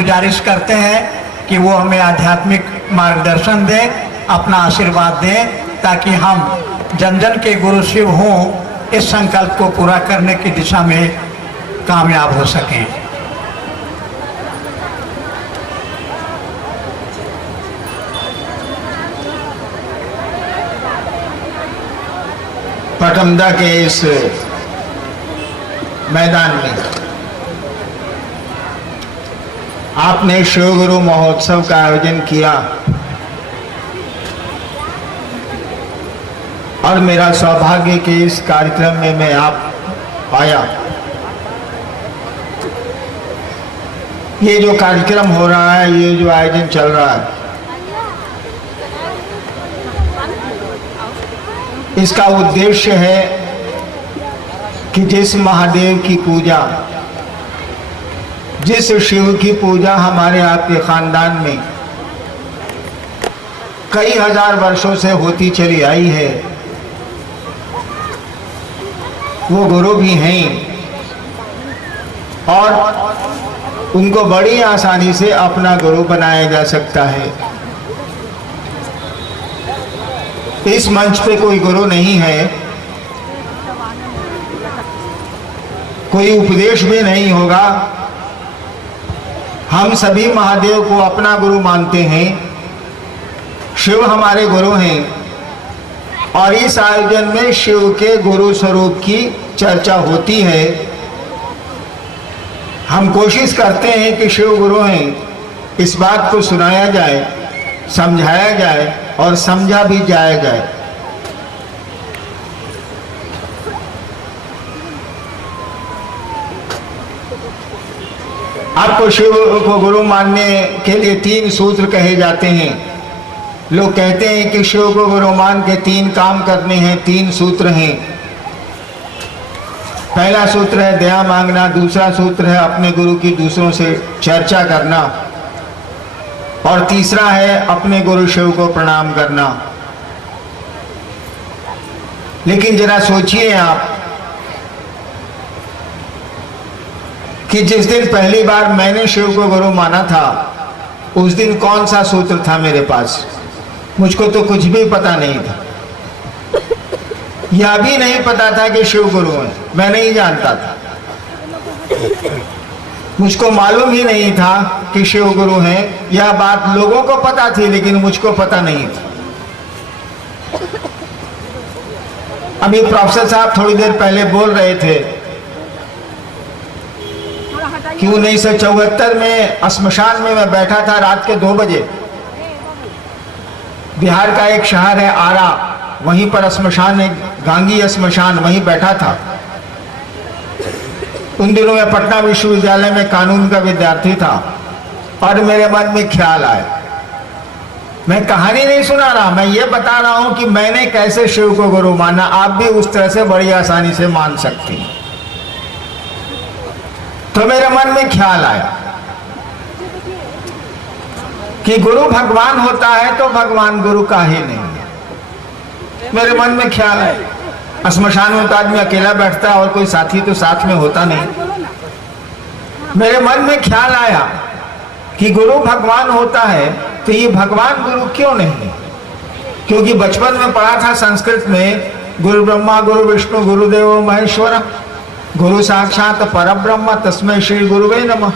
गुजारिश करते हैं कि वो हमें आध्यात्मिक मार्गदर्शन दें, अपना आशीर्वाद दें, ताकि हम जन जन के गुरु शिव हों, इस संकल्प को पूरा करने की दिशा में कामयाब हो सकें। पटमदा के इस मैदान में आपने शिव गुरु महोत्सव का आयोजन किया और मेरा सौभाग्य कि इस कार्यक्रम में मैं आप आया। ये जो कार्यक्रम हो रहा है, ये जो आयोजन चल रहा है, इसका उद्देश्य है कि जिस महादेव की पूजा, जिस शिव की पूजा हमारे आपके खानदान में कई हजार वर्षों से होती चली आई है, वो गुरु भी हैं और उनको बड़ी आसानी से अपना गुरु बनाया जा सकता है। इस मंच पे कोई गुरु नहीं है, कोई उपदेश भी नहीं होगा। हम सभी महादेव को अपना गुरु मानते हैं, शिव हमारे गुरु हैं और इस आयोजन में शिव के गुरु स्वरूप की चर्चा होती है। हम कोशिश करते हैं कि शिव गुरु हैं, इस बात को सुनाया जाए, समझाया जाए और समझा भी जाएगा। आपको शिव को गुरु मानने के लिए 3 सूत्र कहे जाते हैं। लोग कहते हैं कि शिव को गुरु मान के 3 काम करने हैं, 3 सूत्र हैं। पहला सूत्र है दया मांगना, दूसरा सूत्र है अपने गुरु की दूसरों से चर्चा करना और तीसरा है अपने गुरु शिव को प्रणाम करना। लेकिन जरा सोचिए आप कि जिस दिन पहली बार मैंने शिव को गुरु माना था, उस दिन कौन सा सूत्र था मेरे पास? मुझको तो कुछ भी पता नहीं था। यह भी नहीं पता था कि शिव गुरु है, मैं नहीं जानता था। मुझको मालूम ही नहीं था कि शिव गुरु हैं। यह बात लोगों को पता थी लेकिन मुझको पता नहीं था। अभी प्रोफेसर साहब थोड़ी देर पहले बोल रहे थे कि 1974 में श्मशान में मैं बैठा था रात के 2 बजे। बिहार का एक शहर है आरा, वहीं पर श्मशान है, गांगी श्मशान, वहीं बैठा था। उन दिनों में पटना विश्वविद्यालय में कानून का विद्यार्थी था और मेरे मन में ख्याल आया। मैं कहानी नहीं सुना रहा, मैं ये बता रहा हूं कि मैंने कैसे शिव को गुरु माना। आप भी उस तरह से बड़ी आसानी से मान सकती हैं। तो मेरे मन में ख्याल आया कि गुरु भगवान होता है तो भगवान गुरु काहे नहीं। मेरे मन में ख्याल आया, श्मशान में तो आदमी अकेला बैठता है और कोई साथी तो साथ में होता नहीं। मेरे मन में ख्याल आया कि गुरु भगवान होता है तो ये भगवान गुरु क्यों नहीं? क्योंकि बचपन में पढ़ा था संस्कृत में, गुरु ब्रह्मा गुरु विष्णु गुरुदेव महेश्वर, गुरु साक्षात परब्रह्म तस्मै श्री गुरुवे नमः।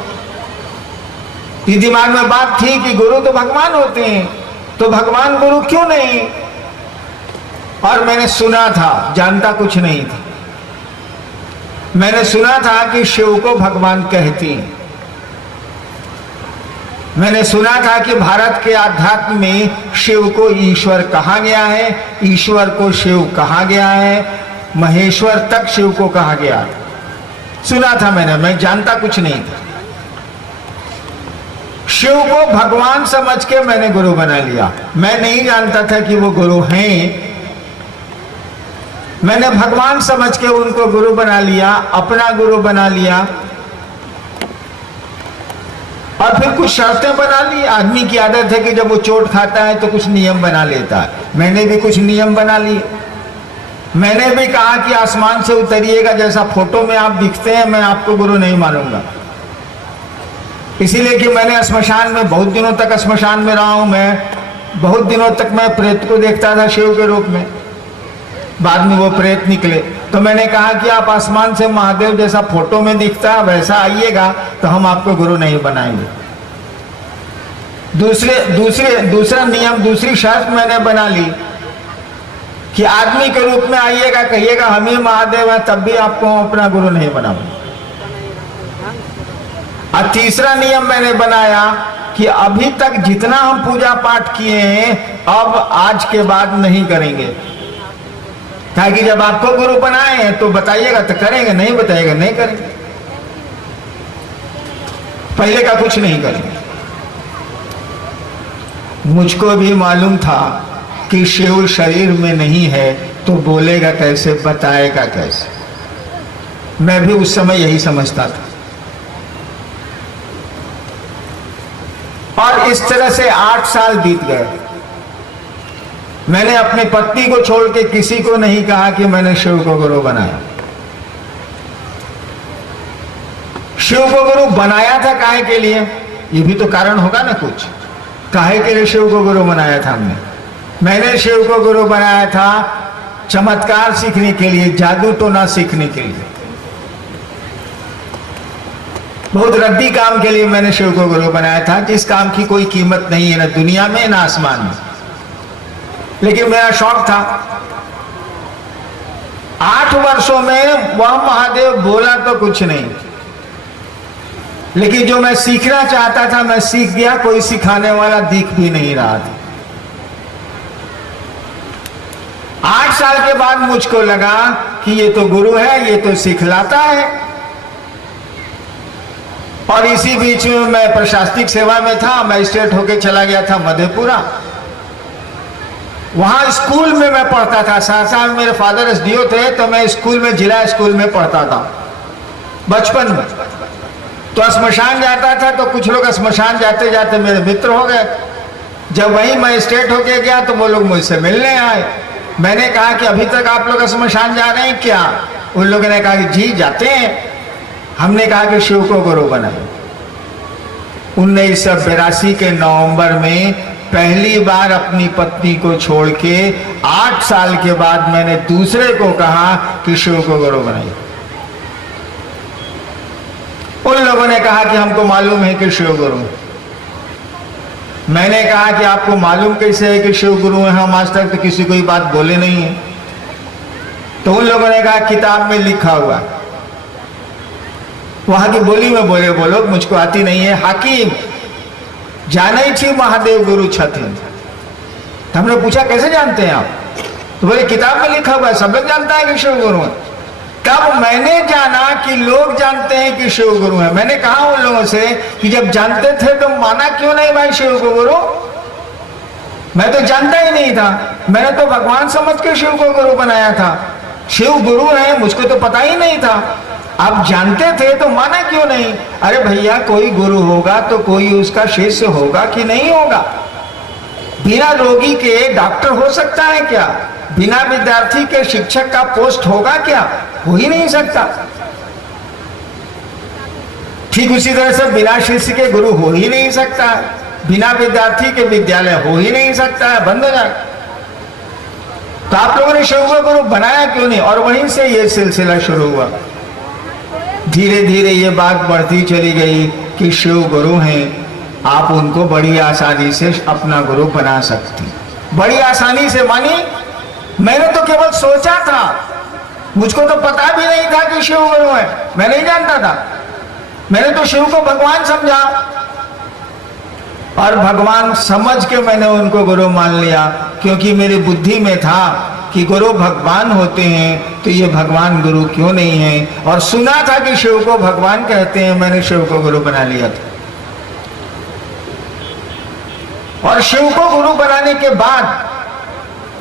ये दिमाग में बात थी कि गुरु तो भगवान होते हैं, तो भगवान गुरु क्यों नहीं? और मैंने सुना था, जानता कुछ नहीं था, मैंने सुना था कि शिव को भगवान कहती हैं। मैंने सुना था कि भारत के आध्यात्म में शिव को ईश्वर कहा गया है, ईश्वर को शिव कहा गया है, महेश्वर तक शिव को कहा गया है। सुना था मैंने, मैं जानता कुछ नहीं था। शिव को भगवान समझ के मैंने गुरु बना लिया। मैं नहीं जानता था कि वो गुरु हैं। मैंने भगवान समझ के उनको गुरु बना लिया, अपना गुरु बना लिया और फिर कुछ शर्तें बना ली। आदमी की आदत है कि जब वो चोट खाता है तो कुछ नियम बना लेता है। मैंने भी कुछ नियम बना लिए। मैंने भी कहा कि आसमान से उतरिएगा, जैसा फोटो में आप दिखते हैं मैं आपको गुरु नहीं मानूंगा। इसीलिए कि मैंने श्मशान में बहुत दिनों तक श्मशान में रहा हूं। मैं बहुत दिनों तक मैं प्रेत को देखता था शिव के रूप में, बाद में वो प्रेत निकले। तो मैंने कहा कि आप आसमान से महादेव जैसा फोटो में दिखता है वैसा आइएगा तो हम आपको गुरु नहीं बनाएंगे। दूसरा नियम, दूसरी शर्त मैंने बना ली कि आदमी के रूप में आइएगा, कहिएगा हम ही महादेव हैं, तब भी आपको अपना गुरु नहीं बनाऊंगा। और तीसरा नियम मैंने बनाया कि अभी तक जितना हम पूजा पाठ किए हैं अब आज के बाद नहीं करेंगे, ताकि जब आपको गुरु बनाए हैं तो बताइएगा तो करेंगे, नहीं बताइएगा नहीं करेंगे। पहले का कुछ नहीं करेंगे। मुझको भी मालूम था कि शिव शरीर में नहीं है तो बोलेगा कैसे, बताएगा कैसे। मैं भी उस समय यही समझता था। और इस तरह से 8 साल बीत गए। मैंने अपनी पत्नी को छोड़ के किसी को नहीं कहा कि मैंने शिव को गुरु बनाया। शिव को गुरु बनाया था काहे के लिए, ये भी तो कारण होगा ना कुछ। काहे के लिए शिव को गुरु बनाया था हमने? मैंने शिव को गुरु बनाया था चमत्कार सीखने के लिए, जादू टोना सीखने के लिए, बहुत रद्दी काम के लिए मैंने शिव को गुरु बनाया था, जिस काम की कोई कीमत नहीं है ना दुनिया में ना आसमान में। लेकिन मेरा शौक था। 8 वर्षों में वह महादेव बोला तो कुछ नहीं, लेकिन जो मैं सीखना चाहता था मैं सीख गया। कोई सिखाने वाला दिख भी नहीं रहा था। 8 साल के बाद मुझको लगा कि ये तो गुरु है, ये तो सिखलाता है। और इसी बीच में मैं प्रशासनिक सेवा में था, मजिस्ट्रेट होके चला गया था मधेपुरा। वहां स्कूल में मैं पढ़ता था। सहरसा में मेरे फादर एसडीओ थे, तो मैं स्कूल में, जिला स्कूल में पढ़ता था बचपन में। तो श्मशान जाता था तो कुछ लोग श्मशान जाते जाते मेरे मित्र हो गए। जब वही मजिस्ट्रेट होके गया तो वो लोग मुझसे मिलने आए। मैंने कहा कि अभी तक आप लोग श्मशान जा रहे हैं क्या? उन लोगों ने कहा कि जी जाते हैं। हमने कहा कि शिव को गुरु बनाए। 1982 के नवंबर में पहली बार अपनी पत्नी को छोड़ के 8 साल के बाद मैंने दूसरे को कहा कि शिव को गुरु बनाए। उन लोगों ने कहा कि हमको मालूम है कि शिव गुरु। मैंने कहा कि आपको मालूम कैसे है कि शिव गुरु है? हम आज तक तो किसी को ये बात बोले नहीं है। तो उन लोगों ने कहा किताब में लिखा हुआ। वहां की बोली में बोले वो लोग, मुझको आती नहीं है। हाकिम जाने छी महादेव गुरु छथिन। तो हमने पूछा कैसे जानते हैं आप? तो बोले किताब में लिखा हुआ है, सब लोग जानता है कि शिव गुरु है। तब मैंने जाना कि लोग जानते हैं कि शिव गुरु है। मैंने कहा उन लोगों से कि जब जानते थे तो माना क्यों नहीं भाई शिव को गुरु? मैं तो जानता ही नहीं था। मैंने तो भगवान समझ के शिव को गुरु बनाया था। शिव गुरु है मुझको तो पता ही नहीं था। आप जानते थे तो माना क्यों नहीं? अरे भैया कोई गुरु होगा तो कोई उसका शिष्य होगा कि नहीं होगा? बिना रोगी के डॉक्टर हो सकता है क्या? बिना विद्यार्थी के शिक्षक का पोस्ट होगा क्या? हो ही नहीं सकता। ठीक उसी तरह से बिना शिष्य के गुरु हो ही नहीं सकता है। बिना विद्यार्थी के विद्यालय हो ही नहीं सकता है, बंद हो जाए। तो आप लोगों ने शिव को गुरु बनाया क्यों नहीं? और वहीं से ये सिलसिला शुरू हुआ। धीरे धीरे ये बात बढ़ती चली गई कि शिव गुरु हैं, आप उनको बड़ी आसानी से अपना गुरु बना सकती। बड़ी आसानी से मानी, मैंने तो केवल सोचा था, मुझको तो पता भी नहीं था कि शिव गुरु है। मैं नहीं जानता था। मैंने तो शिव को भगवान समझा और भगवान समझ के मैंने उनको गुरु मान लिया, क्योंकि मेरी बुद्धि में था कि गुरु भगवान होते हैं तो ये भगवान गुरु क्यों नहीं है। और सुना था कि शिव को भगवान कहते हैं, मैंने शिव को गुरु बना लिया था। और शिव को गुरु बनाने के बाद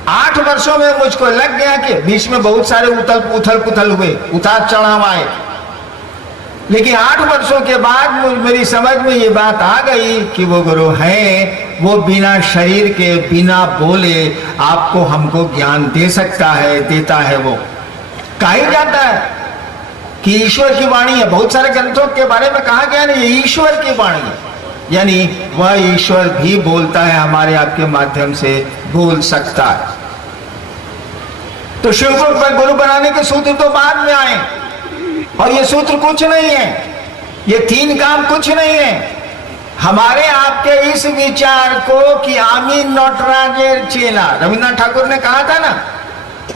8 वर्षों में मुझको लग गया कि बीच में बहुत सारे उथल पुथल हुए, उतार चढ़ाव आए, लेकिन 8 वर्षों के बाद मेरी समझ में ये बात आ गई कि वो गुरु है। वो बिना शरीर के, बिना बोले आपको हमको ज्ञान दे सकता है, देता है। वो काहे जाता है? कि ईश्वर की वाणी है। बहुत सारे ग्रंथों के बारे में कहा गया नहीं, ये ईश्वर की वाणी है, यानी वह ईश्वर भी बोलता है, हमारे आपके माध्यम से बोल सकता है। तो शिव को गुरु बनाने के सूत्र तो बाद में आए, और ये सूत्र कुछ नहीं है, ये 3 काम कुछ नहीं है। हमारे आपके इस विचार को कि आमीन नटराजेर चेला, रविन्द्रनाथ ठाकुर ने कहा था ना,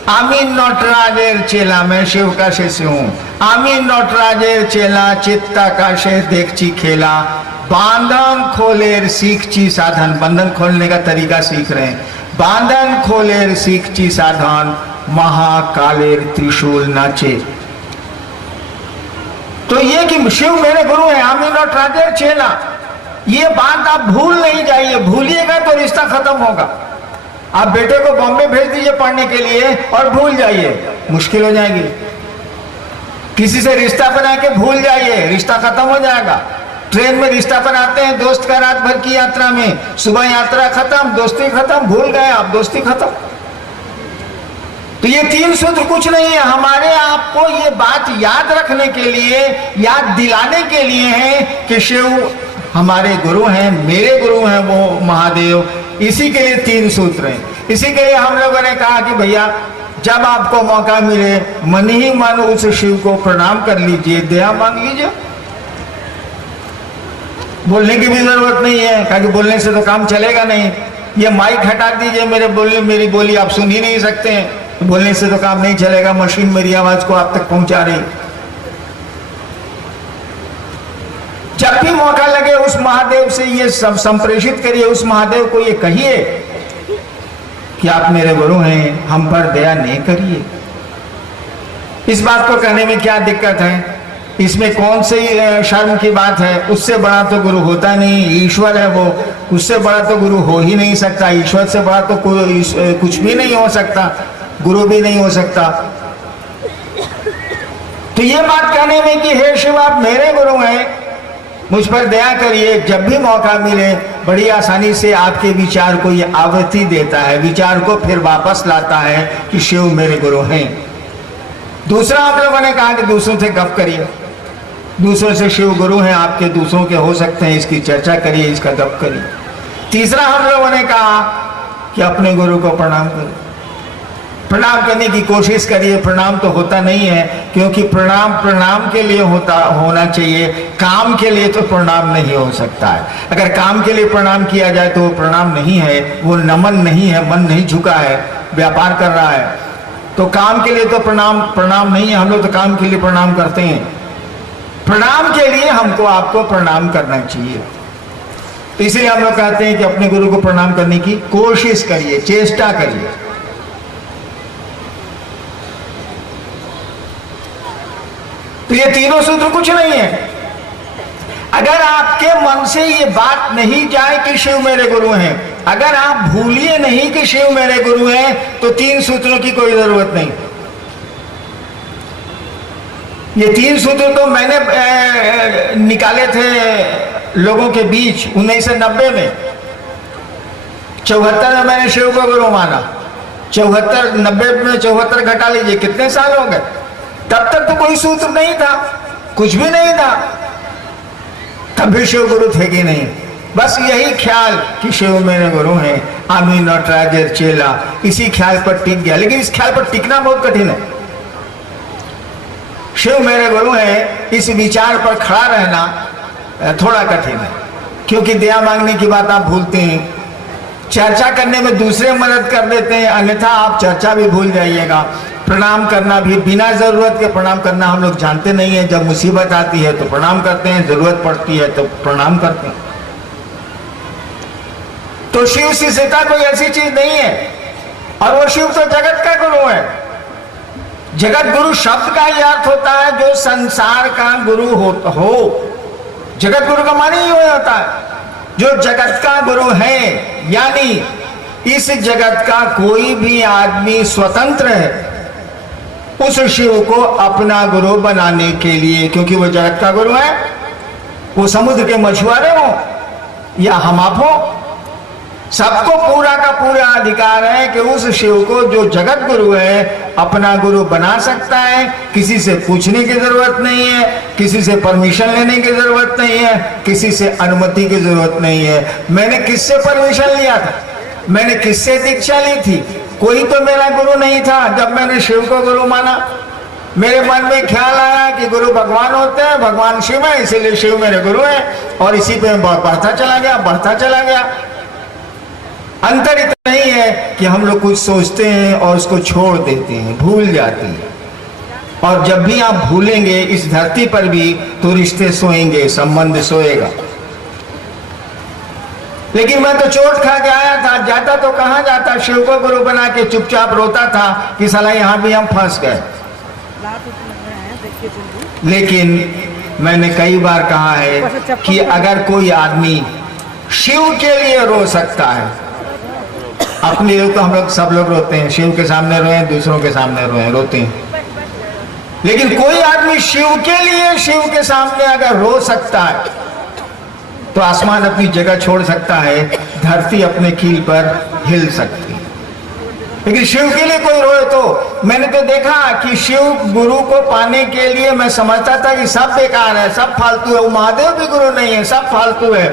आमीन नटराजेर चेला, मैं शिव का शिष्य हूं। आमीन नटराजेर चेला, चित्ता का शेष देखची खेला, बांधन खोलेर सीखची साधन, बंधन खोलने का तरीका सीख रहे हैं। बांधन खोलेर सीखची साधन, महाकालेर त्रिशूल नाचे। तो ये कि शिव मेरे गुरु है, आमीन नटराजेर चेला, ये बात आप भूल नहीं जाइए। भूलिएगा तो रिश्ता खत्म होगा। आप बेटे को बॉम्बे भेज दीजिए पढ़ने के लिए और भूल जाइए, मुश्किल हो जाएगी। किसी से रिश्ता बना के भूल जाइए, रिश्ता खत्म हो जाएगा। ट्रेन में रिश्ता बनाते हैं दोस्त का, रात भर की यात्रा में, सुबह यात्रा खत्म, दोस्ती खत्म, भूल गए आप, दोस्ती खत्म। तो ये 3 सूत्र कुछ नहीं है, हमारे आपको ये बात याद रखने के लिए, याद दिलाने के लिए है कि शिव हमारे गुरु हैं, मेरे गुरु हैं वो महादेव। इसी के लिए 3 सूत्र हैं। इसी के लिए हम लोगों ने कहा कि भैया जब आपको मौका मिले, मन ही मन उस शिव को प्रणाम कर लीजिए, दया मांग लीजिए। बोलने की भी जरूरत नहीं है, क्योंकि बोलने से तो काम चलेगा नहीं। ये माइक हटा दीजिए, मेरी बोली आप सुन ही नहीं सकते हैं, बोलने से तो काम नहीं चलेगा। मशीन मेरी आवाज को आप तक पहुंचा रही। जब भी मौका लगे उस महादेव से ये सब संप्रेषित करिए, उस महादेव को ये कहिए कि आप मेरे गुरु हैं, हम पर दया नहीं करिए। इस बात को कहने में क्या दिक्कत है? इसमें कौन सी शर्म की बात है? उससे बड़ा तो गुरु होता नहीं, ईश्वर है वो, उससे बड़ा तो गुरु हो ही नहीं सकता। ईश्वर से बड़ा तो कुछ भी नहीं हो सकता, गुरु भी नहीं हो सकता। तो ये बात कहने में कि हे शिव आप मेरे गुरु हैं, मुझ पर दया करिए, जब भी मौका मिले बड़ी आसानी से आपके विचार को ये आवृत्ति देता है, विचार को फिर वापस लाता है कि शिव मेरे गुरु हैं। दूसरा आप लोगों ने कहा कि दूसरों से गप करिए, दूसरों से शिव गुरु हैं आपके, दूसरों के हो सकते हैं, इसकी चर्चा करिए, इसका गप करिए। तीसरा हम लोगों ने कहा कि अपने गुरु को प्रणाम करिए, प्रणाम करने की कोशिश करिए। प्रणाम तो होता नहीं है, क्योंकि प्रणाम के लिए होना चाहिए, काम के लिए तो प्रणाम नहीं हो सकता है। अगर काम के लिए प्रणाम किया जाए तो वो प्रणाम नहीं है, वो नमन नहीं है, मन नहीं झुका है, व्यापार कर रहा है। तो काम के लिए तो प्रणाम नहीं है, हम लोग तो काम के लिए प्रणाम करते हैं। प्रणाम के लिए हमको आपको प्रणाम करना चाहिए। तो इसलिए हम लोग कहते हैं कि अपने गुरु को प्रणाम करने की कोशिश करिए, चेष्टा करिए। तो ये 3 सूत्र कुछ नहीं है। अगर आपके मन से ये बात नहीं जाए कि शिव मेरे गुरु हैं, अगर आप भूलिए नहीं कि शिव मेरे गुरु हैं, तो 3 सूत्रों की कोई जरूरत नहीं। ये 3 सूत्र तो मैंने निकाले थे लोगों के बीच 1990 में। 74 में मैंने शिव को गुरु माना, 74 90 में 74 घटा लीजिए, कितने साल हो गए। तब तक तो कोई सूत्र नहीं था, कुछ भी नहीं था, तब भी शिव गुरु थे कि नहीं। बस यही ख्याल कि शिव मेरे गुरु हैं, आमीन नटराजेर चेला, इसी ख्याल पर टिक गया। लेकिन इस ख्याल पर टिकना बहुत कठिन है। शिव मेरे गुरु हैं, इस विचार पर खड़ा रहना थोड़ा कठिन है, क्योंकि दया मांगने की बात आप भूलते हैं, चर्चा करने में दूसरे मदद कर देते हैं, अन्यथा आप चर्चा भी भूल जाइएगा। प्रणाम करना भी बिना जरूरत के प्रणाम करना हम लोग जानते नहीं है। जब मुसीबत आती है तो प्रणाम करते हैं, जरूरत पड़ती है तो प्रणाम करते हैं। तो शिव शिष्यता कोई ऐसी चीज नहीं है, और वो शिव तो जगत का गुरु है। जगत गुरु शब्द का ही अर्थ होता है जो संसार का गुरु हो। जगत गुरु का माने ही होता है जो जगत का गुरु है, यानी इस जगत का कोई भी आदमी स्वतंत्र है उस शिव को अपना गुरु बनाने के लिए, क्योंकि वो जगत का गुरु है। वो समुद्र के मछुआरे हो या हम आप हो, सबको पूरा का पूरा अधिकार है कि उस शिव को जो जगत गुरु है अपना गुरु बना सकता है। किसी से पूछने की जरूरत नहीं है, किसी से परमिशन लेने की जरूरत नहीं है, किसी से अनुमति की जरूरत नहीं है। मैंने किससे परमिशन लिया था, मैंने किससे दीक्षा ली थी? कोई तो मेरा गुरु नहीं था। जब मैंने शिव को गुरु माना, मेरे मन में ख्याल आया कि गुरु भगवान होते हैं, भगवान शिव है, इसीलिए शिव मेरे गुरु है, और इसी पे बढ़ता चला गया। अंतर इतना ही है कि हम लोग कुछ सोचते हैं और उसको छोड़ देते हैं, भूल जाते हैं। और जब भी आप भूलेंगे इस धरती पर भी तो रिश्ते सोएंगे, संबंध सोएगा। लेकिन मैं तो चोट खा के आया था, जाता तो कहां जाता, शिव को गुरु बना के चुपचाप रोता था कि साला यहां भी हम फंस गए। लेकिन मैंने कई बार कहा है कि अगर कोई आदमी शिव के लिए रो सकता है, अपने लिए तो हम लोग सब लोग रोते हैं, शिव के सामने रोए, दूसरों के सामने रोए, रोते हैं। लेकिन कोई आदमी शिव के लिए, शिव के सामने अगर रो सकता है तो आसमान अपनी जगह छोड़ सकता है, धरती अपने कील पर हिल सकती है। लेकिन शिव के लिए कोई रोए तो मैंने तो देखा कि शिव गुरु को पाने के लिए मैं समझता था कि सब बेकार है, सब फालतू है, वो महादेव भी गुरु नहीं है, सब फालतू है।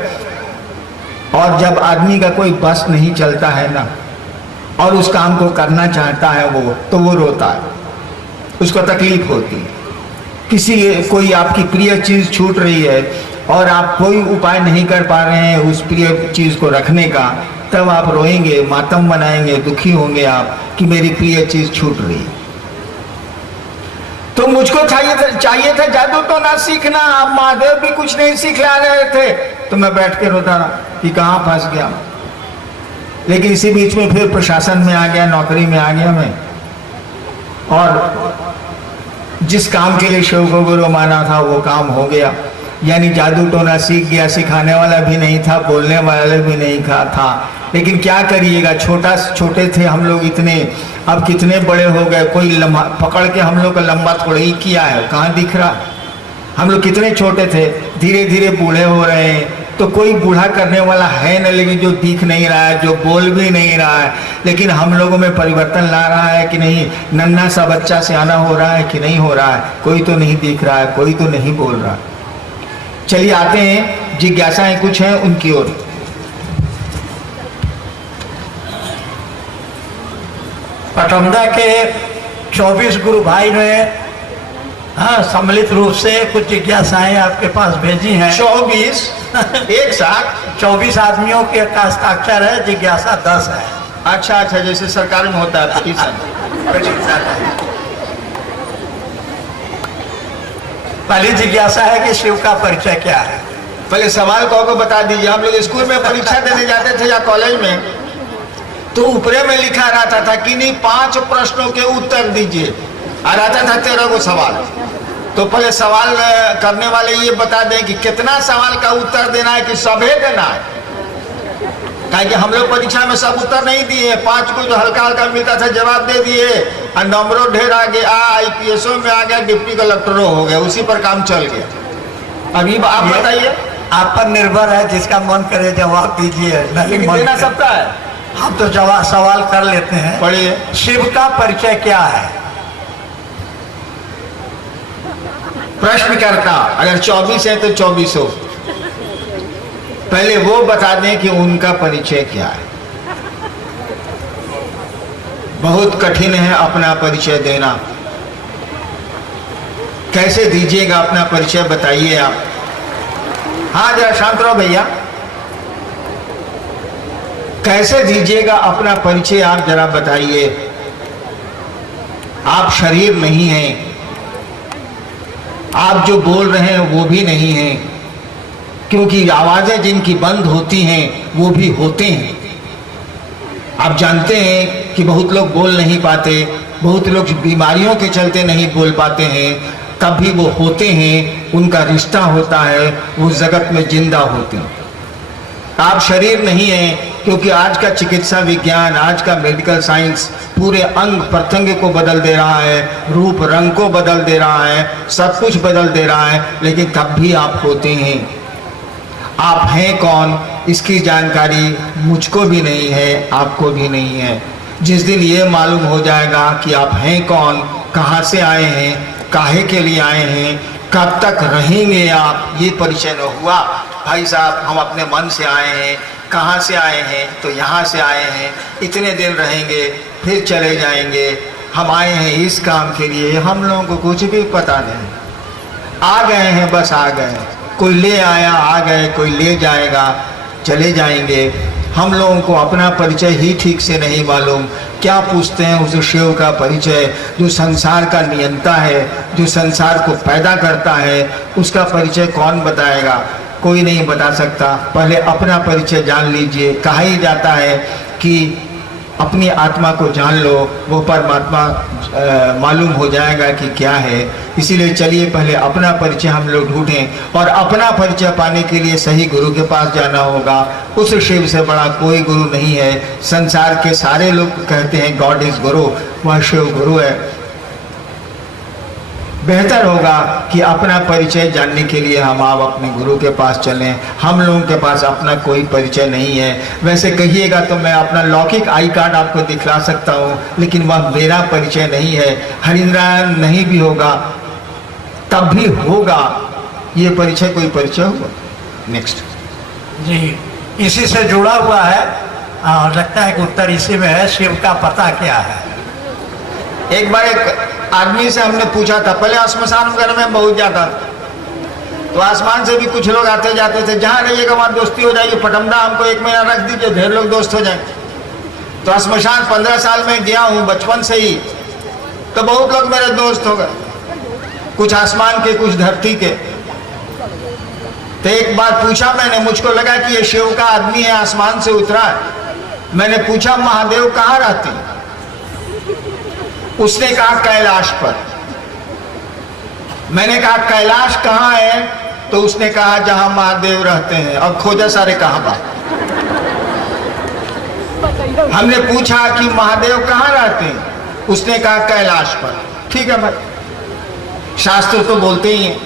और जब आदमी का कोई बस नहीं चलता है ना, और उस काम को करना चाहता है वो, तो वो रोता है, उसको तकलीफ होती है। कोई आपकी प्रिय चीज छूट रही है और आप कोई उपाय नहीं कर पा रहे हैं उस प्रिय चीज को रखने का, तब आप रोएंगे, मातम मनाएंगे, दुखी होंगे आप कि मेरी प्रिय चीज छूट रही है। तो मुझको चाहिए था जादू तो ना सीखना, अब महादेव भी कुछ नहीं सिखला रहे थे, तो मैं बैठ के रोता रहा कि कहां फंस गया। लेकिन इसी बीच में फिर प्रशासन में आ गया, नौकरी में आ गया मैं, और जिस काम के लिए शिव को गुरु माना था वो काम हो गया। यानी जादू टोना सीख गया, सिखाने वाला भी नहीं था, बोलने वाला भी नहीं था। लेकिन क्या करिएगा, छोटे थे हम लोग इतने, अब कितने बड़े हो गए, कोई पकड़ के हम लोग का लंबा थोड़ा ही किया है, कहाँ दिख रहा। हम लोग कितने छोटे थे, धीरे धीरे बूढ़े हो रहे हैं, तो कोई बूढ़ा करने वाला है न, लेकिन जो दिख नहीं रहा है, जो बोल भी नहीं रहा है। लेकिन हम लोगों में परिवर्तन ला रहा है कि नहीं, नन्हा सा बच्चा सियाना हो रहा है कि नहीं हो रहा है, कोई तो नहीं दिख रहा है, कोई तो नहीं बोल रहा। चलिए आते हैं, जिज्ञासाएं कुछ हैं उनकी ओर। पटौंदा के 24 गुरु भाई ने सम्मिलित रूप से कुछ जिज्ञासाएं आपके पास भेजी हैं। 24 एक साथ 24 आदमियों के हस्ताक्षर है, जिज्ञासा 10 है। अच्छा, जैसे सरकार में होता है पिटीशन। पहली जिज्ञासा है कि शिव का परिचय क्या है। पहले सवाल को बता दीजिए। हम लोग स्कूल में परीक्षा देने जाते थे या कॉलेज में, तो ऊपरे में लिखा रहता था कि नहीं 5 प्रश्नों के उत्तर दीजिए, और आता था 13 को सवाल। तो पहले सवाल करने वाले ये बता दें कि कितना सवाल का उत्तर देना है, कि सभी देना है। कि हम लोग परीक्षा में सब उत्तर नहीं दिए, 5 को जो हल्का हल्का मिलता था जवाब दे दिए, और नंबरों ढेर आ गया, IPSO में आ गया, डिप्टी कलेक्टरों हो गया, उसी पर काम चल गया। अभी आप बताइए। आप पर निर्भर है, जिसका मन करे जवाब दीजिए, नहीं देना सबका है। हम तो जवाब सवाल कर लेते हैं। पढ़िए। शिव का परिचय क्या है? प्रश्नकर्ता अगर 24 है तो 24 हो, पहले वो बता दें कि उनका परिचय क्या है। बहुत कठिन है अपना परिचय देना। कैसे दीजिएगा अपना परिचय, बताइए आप। हाँ, जरा शांत रहो भैया। कैसे दीजिएगा अपना परिचय, आप जरा बताइए। आप शरीर नहीं हैं, आप जो बोल रहे हैं वो भी नहीं हैं, क्योंकि आवाजें जिनकी बंद होती हैं वो भी होते हैं। आप जानते हैं कि बहुत लोग बोल नहीं पाते, बहुत लोग बीमारियों के चलते नहीं बोल पाते हैं, तब भी वो होते हैं, उनका रिश्ता होता है, वो जगत में जिंदा होते हैं। आप शरीर नहीं हैं, क्योंकि आज का चिकित्सा विज्ञान, आज का मेडिकल साइंस पूरे अंग प्रत्यंग को बदल दे रहा है, रूप रंग को बदल दे रहा है, सब कुछ बदल दे रहा है, लेकिन तब भी आप होते हैं। आप हैं कौन, इसकी जानकारी मुझको भी नहीं है, आपको भी नहीं है। जिस दिन ये मालूम हो जाएगा कि आप हैं कौन, कहाँ से आए हैं, काहे के लिए आए हैं, कब तक रहेंगे आप, ये परिचय न हुआ। भाई साहब हम अपने मन से आए हैं, कहाँ से आए हैं, तो यहाँ से आए हैं, इतने दिन रहेंगे फिर चले जाएंगे, हम आए हैं इस काम के लिए, हम लोगों को कुछ भी पता नहीं। आ गए हैं, बस आ गए, कोई ले आया आ गए, कोई ले जाएगा चले जाएंगे। हम लोगों को अपना परिचय ही ठीक से नहीं मालूम। क्या पूछते हैं उस शिव का परिचय जो संसार का नियंता है, जो संसार को पैदा करता है, उसका परिचय कौन बताएगा? कोई नहीं बता सकता। पहले अपना परिचय जान लीजिए। कहा ही जाता है कि अपनी आत्मा को जान लो, वो परमात्मा मालूम हो जाएगा कि क्या है। इसीलिए चलिए पहले अपना परिचय हम लोग ढूंढें, और अपना परिचय पाने के लिए सही गुरु के पास जाना होगा। उस शिव से बड़ा कोई गुरु नहीं है। संसार के सारे लोग कहते हैं गॉड इज गुरु, वह शिव गुरु है। बेहतर होगा कि अपना परिचय जानने के लिए हम आप अपने गुरु के पास चलें। हम लोगों के पास अपना कोई परिचय नहीं है। वैसे कहिएगा तो मैं अपना लौकिक आई कार्ड आपको दिखला सकता हूँ, लेकिन वह मेरा परिचय नहीं है। हरिंद्रायण नहीं भी होगा तब भी होगा, ये परिचय कोई परिचय होगा। नेक्स्ट जी, इसी से जुड़ा हुआ है और लगता है कि उत्तर इसी में है, शिव का पता क्या है। एक बार एक आदमी से हमने पूछा था, पहले श्मशान वगैरह में बहुत जाता था, तो आसमान से भी कुछ लोग आते जाते थे, जहाँ रहिएगा वहाँ दोस्ती हो जाएगी, फटमदा हमको 1 महीना रख दीजिए, ढेर लोग दोस्त हो जाएंगे। तो श्मशान 15 साल में गया हूँ बचपन से ही, तो बहुत लोग मेरे दोस्त हो गए, कुछ आसमान के कुछ धरती के। तो एक बार पूछा मैंने, मुझको लगा कि ये शिव का आदमी है, आसमान से उतरा है। मैंने पूछा महादेव कहाँ रहते हैं? उसने कहा कैलाश पर। मैंने कहा कैलाश कहाँ है? तो उसने कहा जहां महादेव रहते हैं। और खोजा सारे कहाँ बात। हमने पूछा कि महादेव कहाँ रहते हैं? उसने कहा कैलाश पर। ठीक है भाई, शास्त्र तो बोलते ही हैं।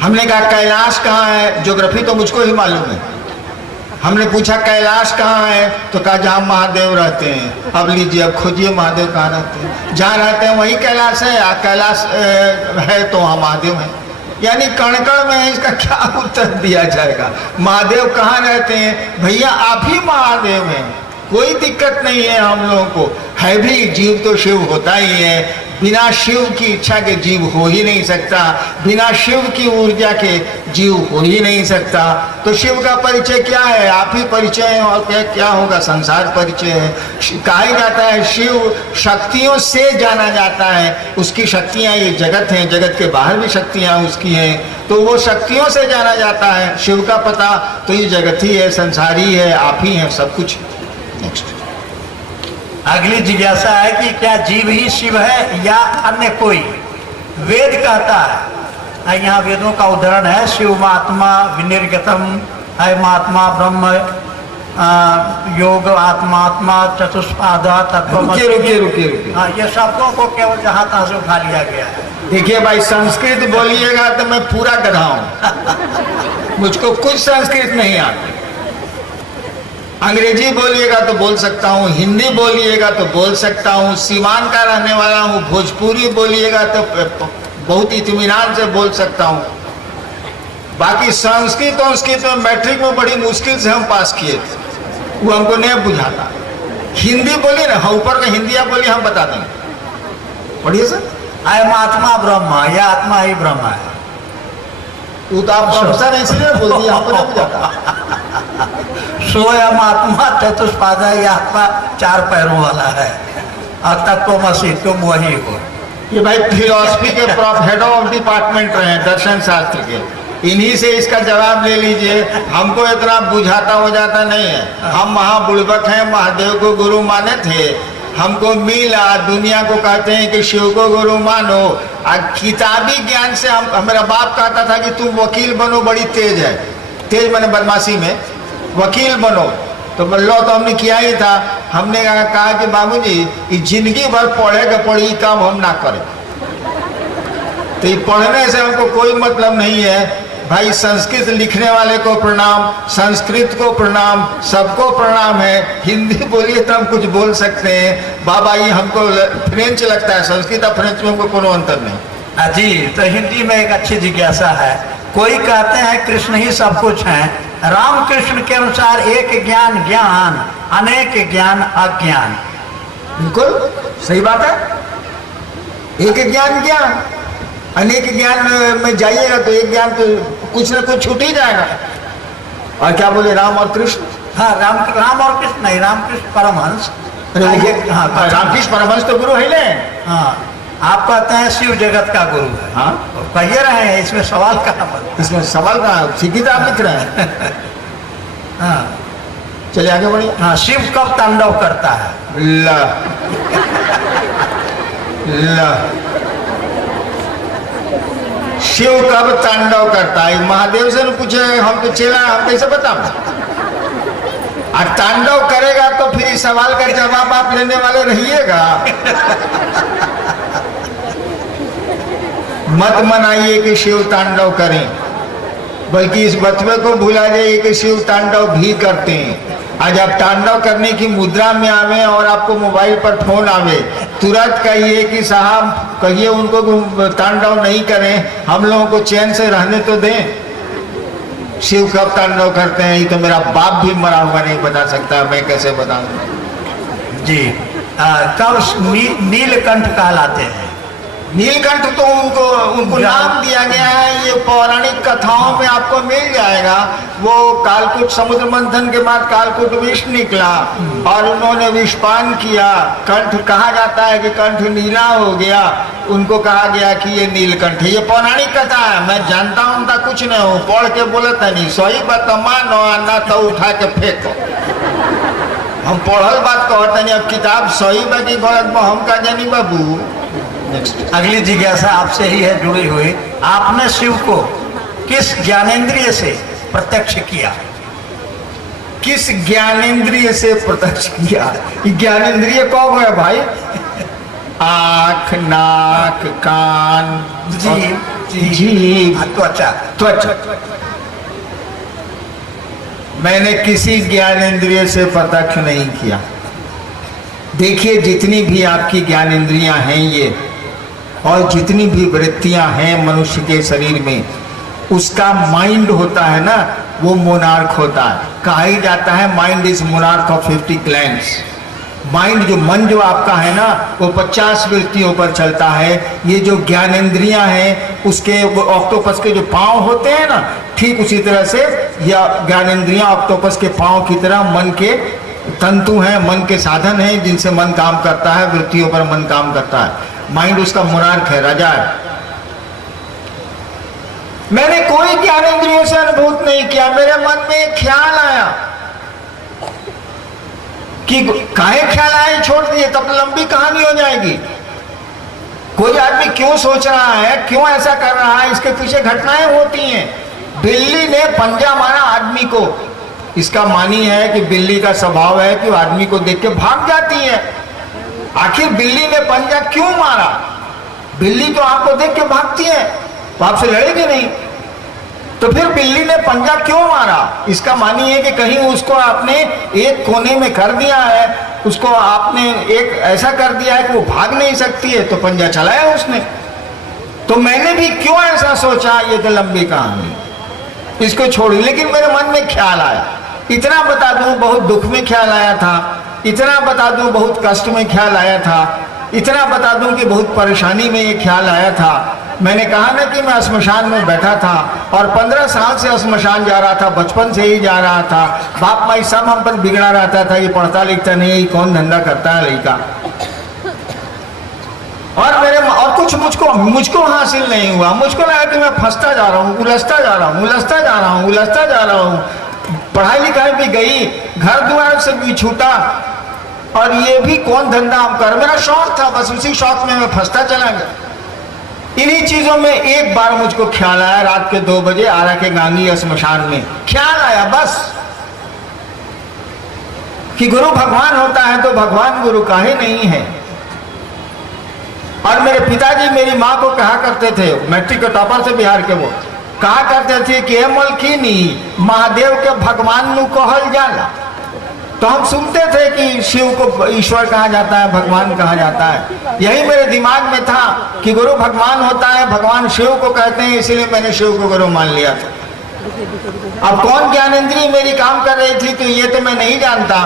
हमने कहा कैलाश कहाँ है? ज्योग्राफी तो मुझको ही मालूम है। हमने पूछा कैलाश कहाँ है? तो कहा जहाँ महादेव रहते हैं। अब लीजिए, अब खोजिए महादेव कहाँ रहते हैं। जहाँ रहते हैं वही कैलाश है, कैलाश है तो वहाँ महादेव है। यानी कण कण में इसका क्या उत्तर दिया जाएगा? महादेव कहाँ रहते हैं? भैया आप ही महादेव हैं, कोई दिक्कत नहीं है हम लोगों को। है भी, जीव तो शिव होता ही है। बिना शिव की इच्छा के जीव हो ही नहीं सकता, बिना शिव की ऊर्जा के जीव हो ही नहीं सकता। तो शिव का परिचय क्या है? आप ही परिचय है, और क्या होगा? संसार परिचय है। कहा जाता है शिव शक्तियों से जाना जाता है। उसकी शक्तियां ये जगत हैं, जगत के बाहर भी शक्तियां उसकी हैं, तो वो शक्तियों से जाना जाता है। शिव का पता तो ये जगत ही है, संसार ही है, आप ही हैं, सब कुछ। नेक्स्ट अगली जिज्ञासा है कि क्या जीव ही शिव है या अन्य कोई? वेद कहता है, यहाँ वेदों का उदाहरण है, शिव महात्मा विनिर्गतम है, महात्मा ब्रह्म योग आत्मात्मा चतुष्पादा तत्व। रुकिए। हाँ, ये शब्दों को केवल जहाँ तहाँ से उठा लिया गया है। देखिए भाई, संस्कृत बोलिएगा तो मैं पूरा गधा हूँ, मुझको कुछ संस्कृत नहीं आती। अंग्रेजी बोलिएगा तो बोल सकता हूँ, हिंदी बोलिएगा तो बोल सकता हूँ, सीमान का रहने वाला हूँ, भोजपुरी बोलिएगा तो बहुत इत्मीनान से बोल सकता हूँ। बाकी संस्कृत और संस्कृत में मैट्रिक में बड़ी मुश्किल से हम पास किए थे, वो हमको नहीं बुझाता। हिंदी बोलिए ना, हाँ ऊपर का हिंदी आप बोलिए, हम बता देंगे। पढ़िए सर। अयम आत्मा ब्रह्म, यह आत्मा ही ब्रह्म है। वो तो आप प्रोफेसर है इसलिए बोल दिया, हमको नहीं बुझाता। स्वयं आत्मा चतुष्पादा, यह आत्मा 4 पैरों वाला है, और तत्वमसि, तुम वही हो। ये भाई फिलोसफी के हेड ऑफ डिपार्टमेंट रहे हैं, दर्शन शास्त्र के, इन्हीं से इसका जवाब ले लीजिए। हमको इतना बुझाता हो जाता नहीं है। हम महाबुड़बक हैं, महादेव को गुरु माने थे, हमको मिला, दुनिया को कहते हैं कि शिव को गुरु मानो। किताबी ज्ञान से मेरा बाप कहता था कि तुम वकील बनो, बड़ी तेज है, तेज मैंने बदमाशी में, वकील बनो। तो लो तो हमने किया ही था। हमने कहा कि बाबूजी जिंदगी भर पढ़ेगा, पढ़ी काम हम ना करें, तो ये पढ़ने से हमको कोई मतलब नहीं है। भाई संस्कृत लिखने वाले को प्रणाम, संस्कृत को प्रणाम, सबको प्रणाम है। हिंदी बोलिए तो हम कुछ बोल सकते हैं। बाबा ये हमको फ्रेंच लगता है, संस्कृत और फ्रेंच में हमको कोनो अंतर नहीं। जी, तो हिंदी में एक अच्छी जिज्ञासा है। कोई कहते हैं कृष्ण ही सब कुछ है। रामकृष्ण के अनुसार एक ज्ञान ज्ञान, अनेक ज्ञान अज्ञान। बिल्कुल सही बात है। एक ज्ञान ज्ञान, अनेक ज्ञान में जाइएगा तो एक ज्ञान तो कुछ ना कुछ छूट ही जाएगा। और क्या बोले, राम और कृष्ण? हाँ, राम और कृष्ण नहीं, रामकृष्ण परमहंस। हाँ, रामकृष्ण परमहंस तो गुरु है ना। हाँ, आप कहते हैं शिव जगत का गुरु है। हाँ, कहिए रहे हैं, इसमें सवाल कहाँ पर? इसमें सवाल कहाँ, सीधी तो आप लिख रहे हैं। हाँ, चलिए आगे बढ़िए। हाँ, शिव कब तांडव करता है? ला ला शिव कब तांडव करता है? महादेव से पूछे, हम तो चेला, हम कैसे बताओ? और तांडव करेगा तो फिर इस सवाल का जवाब आप लेने वाले रहिएगा। मत मनाइए कि शिव तांडव करें, बल्कि इस बतवे को भुला जाइए कि शिव तांडव भी करते हैं। आज आप तांडव करने की मुद्रा में आवे और आपको मोबाइल पर फोन आवे, तुरंत कहिए कि साहब, कहिए उनको तांडव नहीं करें, हम लोगों को चैन से रहने तो दें। शिव कब तांडव करते हैं ये तो मेरा बाप भी मरा हुआ नहीं बता सकता, मैं कैसे बताऊं? जी, कब नीलकंठ कहलाते हैं? नीलकंठ तो उनको नाम दिया गया है, ये पौराणिक कथाओं में आपको मिल जाएगा। वो कालकूट समुद्र मंथन के बाद कालकूट विष निकला और उन्होंने विषपान किया। कंठ कहा जाता है कि कंठ नीला हो गया, उनको कहा गया कि ये नीलकंठ। ये पौराणिक कथा है, मैं जानता हूँ उनका कुछ नहीं हूँ, पढ़ के बोले था नहीं, सही बात मानो ना तो उठा के फेंको। हम पढ़ल बात कहते नहीं, अब किताब सही बाकी गलत हम का जानी बाबू। अगली जिज्ञासा आपसे ही है जुड़ी हुई। आपने शिव को किस ज्ञानेंद्रिय से प्रत्यक्ष किया? किस ज्ञानेंद्रिय से प्रत्यक्ष किया? ज्ञानेंद्रिय कौन है भाई? आँख, नाक, कान, जीभ, त्वचा। मैंने किसी ज्ञानेंद्रिय से प्रत्यक्ष नहीं किया। देखिए, जितनी भी आपकी ज्ञानेंद्रियां हैं ये, और जितनी भी वृत्तियां हैं मनुष्य के शरीर में, उसका माइंड होता है ना, वो मोनार्क होता है। कहा ही जाता है mind is monarch of 50 glands. Mind जो मन जो आपका है ना, वो 50 वृत्तियों पर चलता है। ये जो ज्ञानेंद्रियां हैं, उसके वो ऑक्टोपस के जो पांव होते हैं ना, ठीक उसी तरह से यह ज्ञानेंद्रियां ऑक्टोपस के पांव की तरह मन के तंतु हैं, मन के साधन हैं, जिनसे मन काम करता है, वृत्तियों पर मन काम करता है। माइंड उसका मोनार्क है, राजा है। मैंने कोई ज्ञानेंद्रियों से अनुभूत नहीं किया। मेरे मन में एक ख्याल आया कि काहे ख्याल आया, छोड़ दिए, तब लंबी कहानी हो जाएगी। कोई आदमी क्यों सोच रहा है, क्यों ऐसा कर रहा है, इसके पीछे घटनाएं होती हैं। बिल्ली ने पंजा मारा आदमी को, इसका मानी है कि बिल्ली का स्वभाव है कि वो आदमी को देख के भाग जाती है। आखिर बिल्ली ने पंजा क्यों मारा? बिल्ली तो आपको देख के भागती है, तो आपसे लड़ेगी नहीं। तो फिर बिल्ली ने पंजा क्यों मारा? इसका मानी है कि कहीं उसको आपने एक कोने में कर दिया है, उसको आपने एक ऐसा कर दिया है कि वो भाग नहीं सकती है, तो पंजा चलाया उसने। तो मैंने भी क्यों ऐसा सोचा, ये तो लंबी कहानी, इसको छोड़ी। लेकिन मेरे मन में ख्याल आया। इतना बता दूं, बहुत दुख में ख्याल आया था। इतना बता दूं, बहुत कष्ट में ख्याल आया था। इतना बता दूं कि बहुत परेशानी में ये ख्याल आया था। मैंने कहा ना कि मैं श्मशान में बैठा था और 15 साल से श्मशान जा रहा था, बचपन से ही जा रहा था। बाप माई सब हम पर बिगड़ा रहता था, ये पढ़ता लिखता नहीं, कौन धंधा करता है लड़का। और कुछ मुझको हासिल नहीं हुआ। मुझको लगा कि मैं फंसता जा रहा हूँ, उलझता जा रहा हूँ। पढ़ाई लिखाई भी गई, घर द्वार से भी छूटा, और ये भी कौन धंधा हम कर। मेरा शौक था, बस उसी शौक में मैं फंसता चला गया। इन्हीं चीजों में एक बार मुझको ख्याल आया, रात के 2 बजे आरा के गांगी श्मशान में ख्याल आया बस, कि गुरु भगवान होता है तो भगवान गुरु काहे नहीं है। और मेरे पिताजी मेरी माँ को कहा करते थे, मैट्रिक के टॉपर से बिहार के वो, कहा करते थे कि मलकिनी महादेव के भगवान नु कहल जाला। तो हम सुनते थे कि शिव को ईश्वर कहा जाता है, भगवान कहा जाता है। यही मेरे दिमाग में था कि गुरु भगवान होता है, भगवान शिव को कहते हैं, इसलिए मैंने शिव को गुरु मान लिया था। अब कौन ज्ञानेंद्रिय मेरी काम कर रही थी तो ये तो मैं नहीं जानता,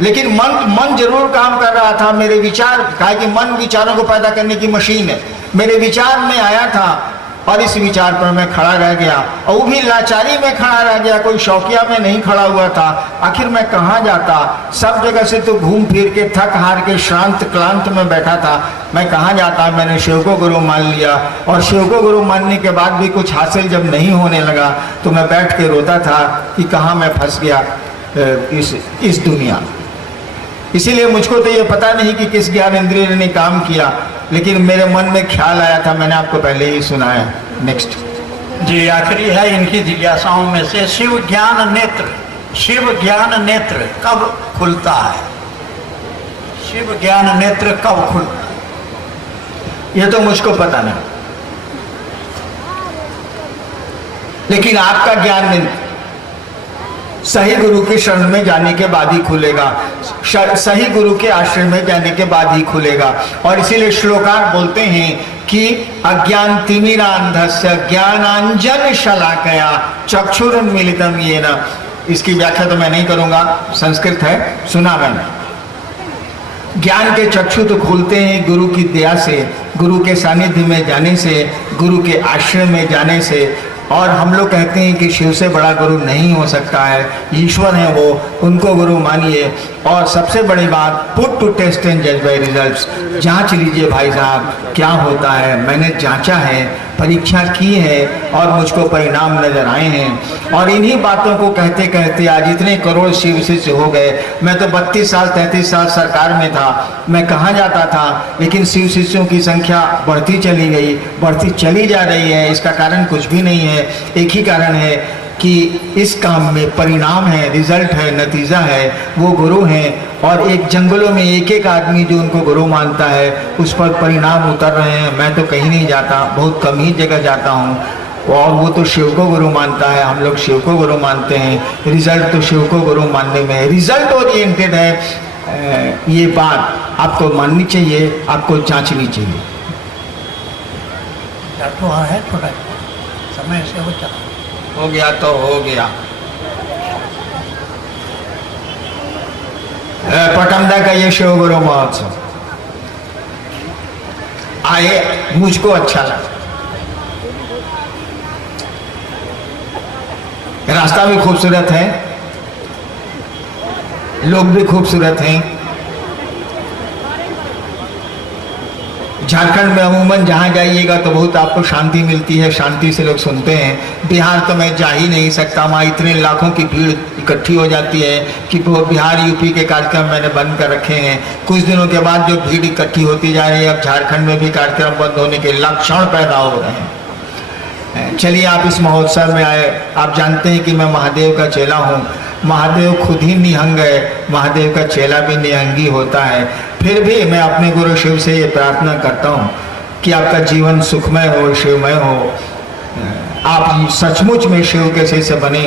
लेकिन मन जरूर काम कर रहा था। मेरे विचार, कहा कि मन विचारों को पैदा करने की मशीन है, मेरे विचार में आया था और इस विचार पर मैं खड़ा रह गया, और वो भी लाचारी में खड़ा रह गया, कोई शौकिया में नहीं खड़ा हुआ था। आखिर मैं कहाँ जाता, सब जगह से तो घूम फिर के थक हार के शांत क्लांत में बैठा था, मैं कहाँ जाता। मैंने शिव को गुरु मान लिया, और शिव को गुरु मानने के बाद भी कुछ हासिल जब नहीं होने लगा तो मैं बैठ के रोता था कि कहाँ मैं फंस गया इस दुनिया। इसीलिए मुझको तो ये पता नहीं कि किस ज्ञान इंद्रिय ने काम किया, लेकिन मेरे मन में ख्याल आया था, मैंने आपको पहले ही सुनाया। नेक्स्ट जी, आखिरी है इनकी जिज्ञासाओं में से, शिव ज्ञान नेत्र कब खुलता है? शिव ज्ञान नेत्र कब खुलता है? ये तो मुझको पता नहीं, लेकिन आपका ज्ञान नेत्र सही गुरु के शरण में जाने के बाद ही खुलेगा, सही गुरु के आश्रय में जाने के बाद ही खुलेगा। और इसीलिए श्लोकार बोलते हैं कि अज्ञान तिमिरांधस्य ज्ञानांजन शलाकया चक्षुरुन्मीलितम येन। इसकी व्याख्या तो मैं नहीं करूंगा, संस्कृत है, सुना मैंने। ज्ञान के चक्षु तो खुलते हैं गुरु की दया से, गुरु के सानिध्य में जाने से, गुरु के आश्रय में जाने से। और हम लोग कहते हैं कि शिव से बड़ा गुरु नहीं हो सकता है, ईश्वर है वो, उनको गुरु मानिए। और सबसे बड़ी बात, पुट टू टेस्ट एंड जज बाय रिजल्ट्स। जांच लीजिए भाई साहब क्या होता है, मैंने जांचा है, परीक्षा की है और मुझको परिणाम नजर आए हैं। और इन्हीं बातों को कहते कहते आज इतने करोड़ शिव शिष्य हो गए। मैं तो 32 साल 33 साल सरकार में था, मैं कहाँ जाता था, लेकिन शिव शिष्यों की संख्या बढ़ती चली गई, बढ़ती चली जा रही है। इसका कारण कुछ भी नहीं है, एक ही कारण है कि इस काम में परिणाम है, रिजल्ट है, नतीजा है, वो गुरु हैं। और एक जंगलों में एक एक आदमी जो उनको गुरु मानता है उस पर परिणाम उतर रहे हैं। मैं तो कहीं नहीं जाता, बहुत कम ही जगह जाता हूँ, और वो तो शिव को गुरु मानता है, हम लोग शिव को गुरु मानते हैं। रिजल्ट तो शिव को गुरु मानने में है, रिजल्ट ओरिएंटेड है। ये बात आपको माननी चाहिए, आपको जांचनी चाहिए। तो है थोड़ा समय से हो गया तो हो गया। पटमदा का ये शिव गुरु महोत्सव आए, मुझको अच्छा लगा। रास्ता भी खूबसूरत है, लोग भी खूबसूरत हैं। झारखंड में अमूमन जहाँ जाइएगा तो बहुत आपको शांति मिलती है, शांति से लोग सुनते हैं। बिहार तो मैं जा ही नहीं सकता, वहाँ इतने लाखों की भीड़ इकट्ठी हो जाती है कि वो बिहार यूपी के कार्यक्रम मैंने बंद कर रखे हैं। कुछ दिनों के बाद जो भीड़ इकट्ठी होती जा रही है, अब झारखंड में भी कार्यक्रम बंद होने के लक्षण पैदा हो रहे हैं। चलिए आप इस महोत्सव में आए। आप जानते हैं कि मैं महादेव का चेला हूँ, महादेव खुद ही निहंग है, महादेव का चेला भी निहंगी होता है। फिर भी मैं अपने गुरु शिव से ये प्रार्थना करता हूँ कि आपका जीवन सुखमय हो, शिवमय हो, आप सचमुच में शिव के शिष्य बने।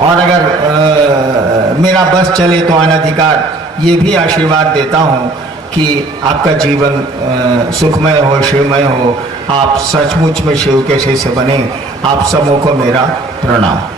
और अगर मेरा बस चले तो अनधिकार ये भी आशीर्वाद देता हूँ कि आपका जीवन सुखमय हो, शिवमय हो, आप सचमुच में शिव के शिष्य बने। आप सबों को मेरा प्रणाम।